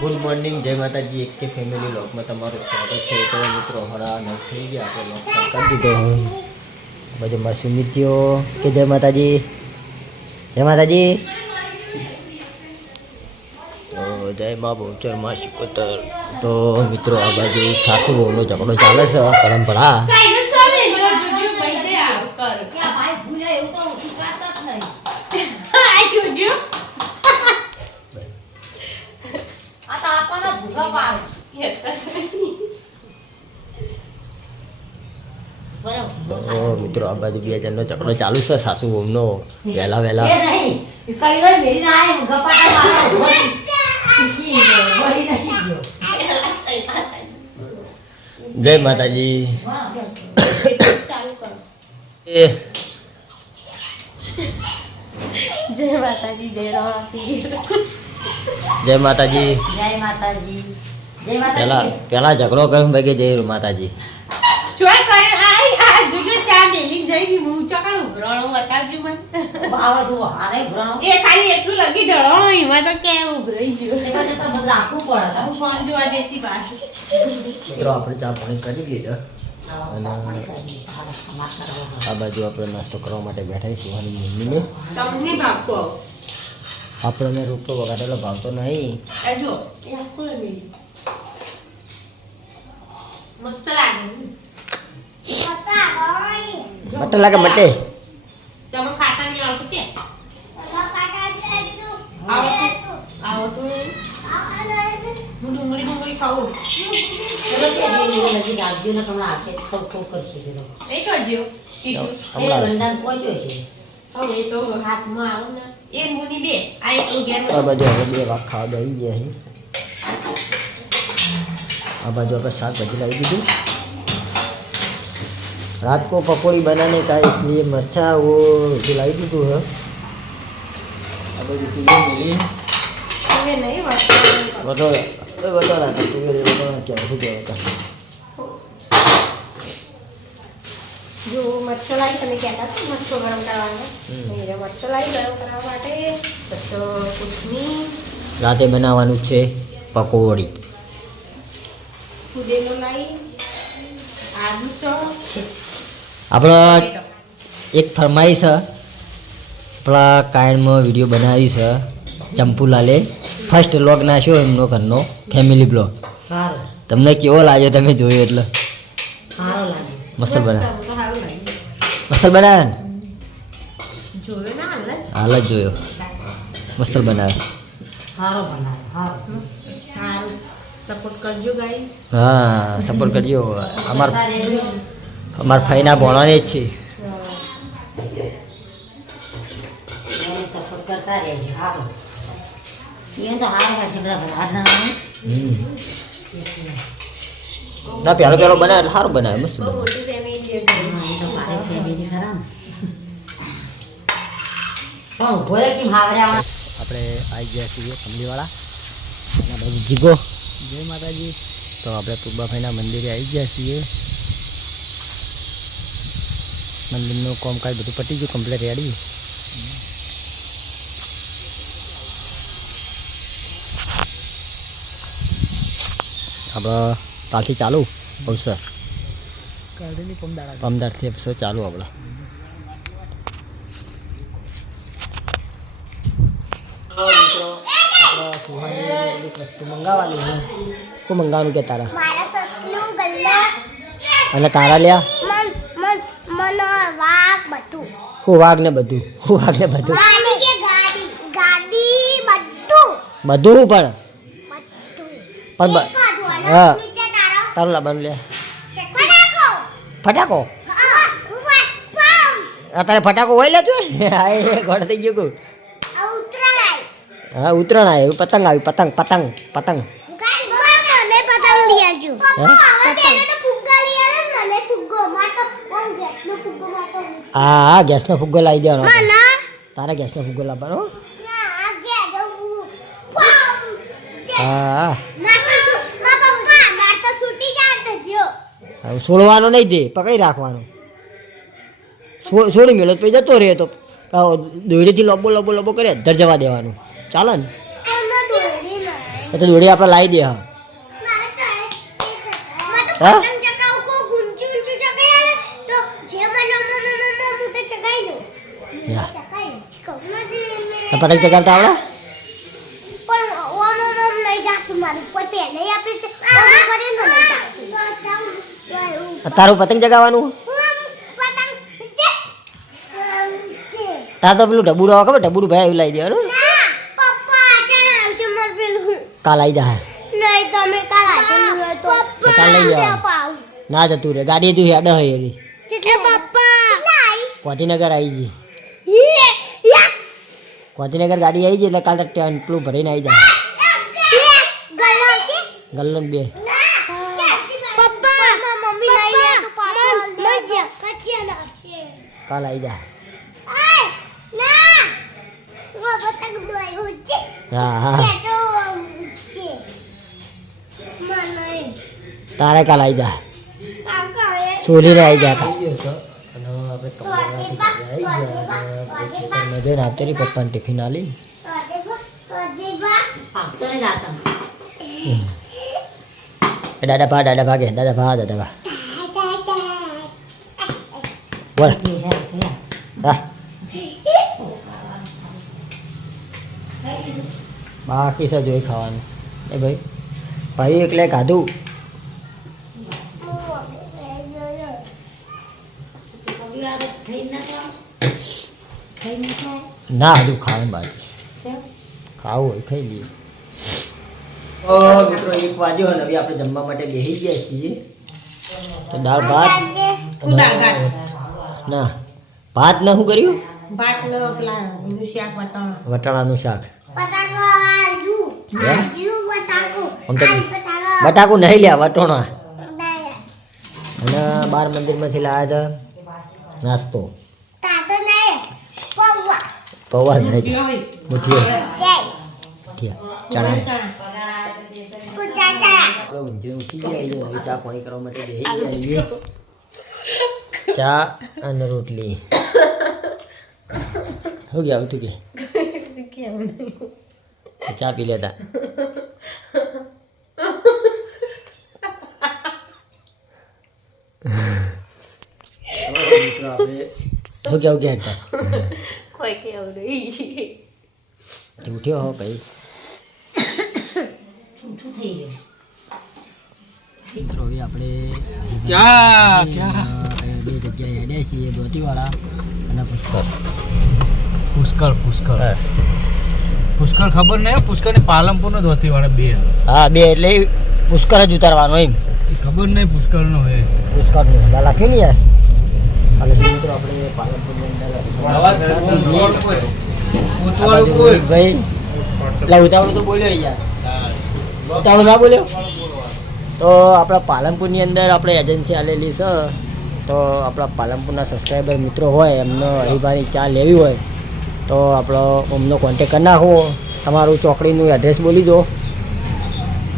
Good morning, જય માતાજી. એક કે ફેમિલી લોકમાં તમારું સ્વાગત છે. તો મિત્રો હરા ન થઈ ગયા આપણે લોક કરી દીધો. બધું મારા સુમિત્યો કે જય માતાજી, જય માતાજી. તો જય મા બહુચર માં શિકોતર. તો મિત્રો આ બાજુ સાસુ બહુનો ઝઘડો ચાલે છે પરંપરા. મિત્રો આ બાજુ 2 જણનો ઝઘડો ચાલુ છે સાસુ બહુનો. વહેલા વહેલા જય માતાજી. જય માતાજી, જય રામાપીર. જય માતાજી, જય માતાજી, જય માતાજી. પેલા ઝઘડો કર્યો ભાઈ કે જય માતાજી. ચોય કરે આ જોજો ચા મેલી જઈ હું ચોકણ ઉભરાણો બતાવજો મને. આવા જો આને ઉભરાણો એ ખાલી એટલું લગી ઢળો એમાં તો કે ઉભરાઈ ગયો. એમાં તો બધું રાખવું પડે. હું ફોન જોવા જેતી પાસે. મિત્રો આપણે ચા પાણી કરી દીધા અને આ બાજુ આપણે નાસ્તો કરવા માટે બેઠા છીએ. અને મમ્મીને તમને ભાગતો આપણને રૂપો વગાડેલો ભાવતો નહીં. એ જો એ આખો મેલી મસ્ત લાગે. મટે લાગે મટે. તમે ખાતા નહીં આવતું કે આવતું હું ડુંગળી ખાવું. એ કરજો હવે તો હાથમાં આવો ને એ મુની બે આ એક આ બાજુ હવે 2 વાગ ખાવા બેસી ગયા છે. આ બાજુ આપણે શાકભાજી લાવી દીધું. रात को पकौड़ी बनाने का इसलिए मरचा वो खिलाई दी तू है. अब जो तुझे मिली ये नहीं बता रहा था तुझे बताना क्या हो गया था. जो मरचो लाई તમે કહેતા હતા મરચો ગરમ કરવાનો એ મરચો लाई ગરમ કરવા માટે પછી કોથમીર રાતે બનાવવાનું છે પકોડી. ફુદેલો लाई આદુ સો આપણા એક ફરમાઈશ આપણા કાયણમાં વિડીયો બનાવી છે ચંપુલાલે. ફર્સ્ટ વ્લોગ નાખ્યો એમનો ઘરનો ફેમિલી બ્લોગ. તમને કેવો લાગ્યો તમે જોયો એટલે? મસ્ત બનાવ મસ્ત બનાવે ને જોયો ના હાલ જ જોયો. મસ્ત બનાવે. સારું સપોર્ટ કરજો ગાઈસ. હા સપોર્ટ કરજો. અમાર ફઈના ભણવાને જ છે. સપોર્ટ કરતા રહેજો. હારો એ તો હારો કરશે બધા ભરાડના ના પેલો બનાવે એટલે સારું બનાવે. મસ્ત બહુ મોટી ફેમિલી છે તો મારે ફેમિલી ખરા પણ ભોરે કે ભાવરાવા આપણે આવી ગયા છીએ કમલીવાળા અને બાજુ જીગો. જય માતાજી. તો આપણે પુબ્બાભાઈના મંદિરે આવી ગયા છીએ. મંદિરનું કામકાજ બધું પતી ગયું, કમ્પ્લીટ રેડી. આપણે પાછી ચાલુ અવસર પમદારથી અવસર ચાલુ આપણે. મિત્રો આપણે સુહાની એક વસ્તુ મંગાવવાની છે. શું મંગાવવાનું કે તારા? અને તારા લ્યા હું વાઘ ને બધું બધું પણ હા તારું લાવવાનું લે. ફટાકો તારે ફટાકો હોય લે તું. ઘોડ થઈ ગયું. હા ઉત્તરાયણ આવ્યું. પતંગ આવી. પતંગ હા ગેસનો ફુગ્ગો લાવી દેવાનો. તારા ગેસનો ફુગ્ગો લાવવાનો. હા છોડવાનો નહીં, દે પકડી રાખવાનો. છોડી મેળો પછી જતો રહે તો દોડીથી લોબો કરે અધર જવા દેવાનું. ચાલે ને? એ તો જોડી આપણે લાવી દે હા હા તો પતંગ ચગાવતા આવડે તારું પતંગ ચગાવવાનું તાર તો પેલું ઢબુડો ખબર ઢબુડું ભાઈ એવું લાવી દેવાનું કાલ આવી જા કાલ લઈ જવાનું ના જતું રે ગાડી તું હેડ હોય એની કોઠીનગર આવી જઈ કોઠીનગર ગાડી આવી જઈ એટલે કાલ તક પેલું ભરીને આવી જાય ગલ્લો બે કાલ આવી જા હા હા તારે કાલ આવી જા સોલીને આવી જા મજે નાતરી પપ્પાને ટિફિન આલી દાદા ભા કે દાદા ભા બોલ હા બાકી છે જોઈ ખાવાનું એ ભાઈ ભાઈ એકલે ખાધું ના હજુ ખાવાનું બાજુ ખાવું હોય ખાઈ લઈએ મિત્રો 1 વાગ્યો અને હવે આપણે જમવા માટે બેસી ગયા છીએ તો દાળ ભાત ના ભાત ને શું કર્યું વટાણાનું શાક બટાકું નહીં લ્યા વટોણા અને બાર મંદિરમાંથી લાવ્યા હતા નાસ્તો પૌવા નહીં ચણા ચા પાણી કરવા માટે બેસી ગયા ચા અને રોટલી શું ગયા તું કે ચા પી લેતા શું કેવું ગયા ઉઠ્યો હો ભાઈ મિત્રો હવે આપણે બે જગ્યાએ હેડ્યા છીએ ધોતીવાળા અને પુષ્કળ ખબર નહીં પુષ્કળ ને પાલનપુર નો ધોતીવાળા બે હા બે એટલે પુષ્કળ જ ઉતારવાનો એમ ખબર નહીં પુષ્કળ નો હે પુષ્કળ નો લખ્યું ને યાર હાલો મિત્રો આપણે પાલનપુરની અંદર ભાઈ ઉતાવળું તો બોલ્યો યાર ઉતાવળું ના બોલ્યો તો આપણા પાલનપુરની અંદર આપણે એજન્સી આલેલી છે તો આપણા પાલનપુરના સબસ્ક્રાઈબર મિત્રો હોય એમનો હરિભાઈની ચા લેવી હોય તો આપણો અમનો કોન્ટેક કરી નાખવો તમારું ચોકડીનું એડ્રેસ બોલી દો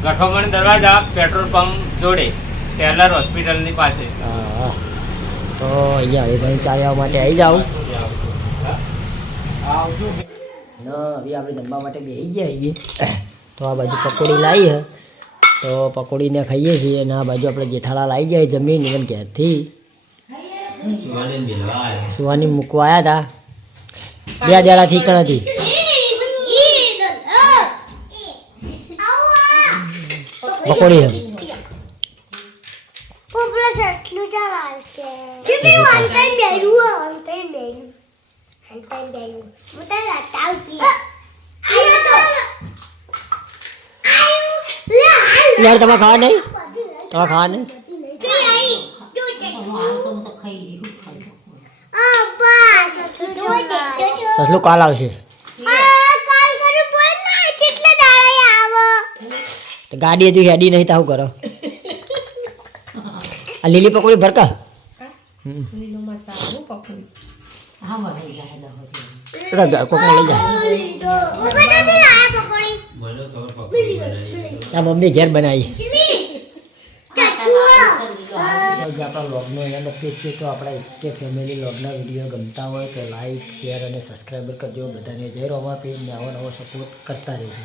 ગઠોમણ દરવાજા પેટ્રોલ પંપ જોડે ટેલર હોસ્પિટલની પાસે હા તો અહીંયા હરિભાઈ ચા લેવા માટે આવી જાઓ ના હવે આપણે જમવા માટે બેસી ગયા છીએ તો આ બાજુ પકોડી લાવી હે તો પકોડીને ખાઈએ છીએ અને આ બાજુ આપણે જેઠાલા લાવી જાય જમીન ઇવન ઘેરથી સુવાની મૂકવા આવ્યા હતા 2 દાડાથી કણ હતી પકોડી યાર તમારે ખાવા નહીં સસલું કાલ આવશે ગાડી હજુ હેડી નહીં તો શું કરો આ લીલી પકોડી ભરકા કોકમાં લઈ જાય મમ્મી ઘેર બનાવી આપણા વ્લોગનો એન્ડ આપીએ છીએ તો આપણા કે ફેમિલી વ્લોગના વિડીયો ગમતા હોય તો લાઈક શેર અને સબસ્ક્રાઈબર કરજો બધાને જય રોમાપીર ને આવો નવો સપોર્ટ કરતા રહેજો.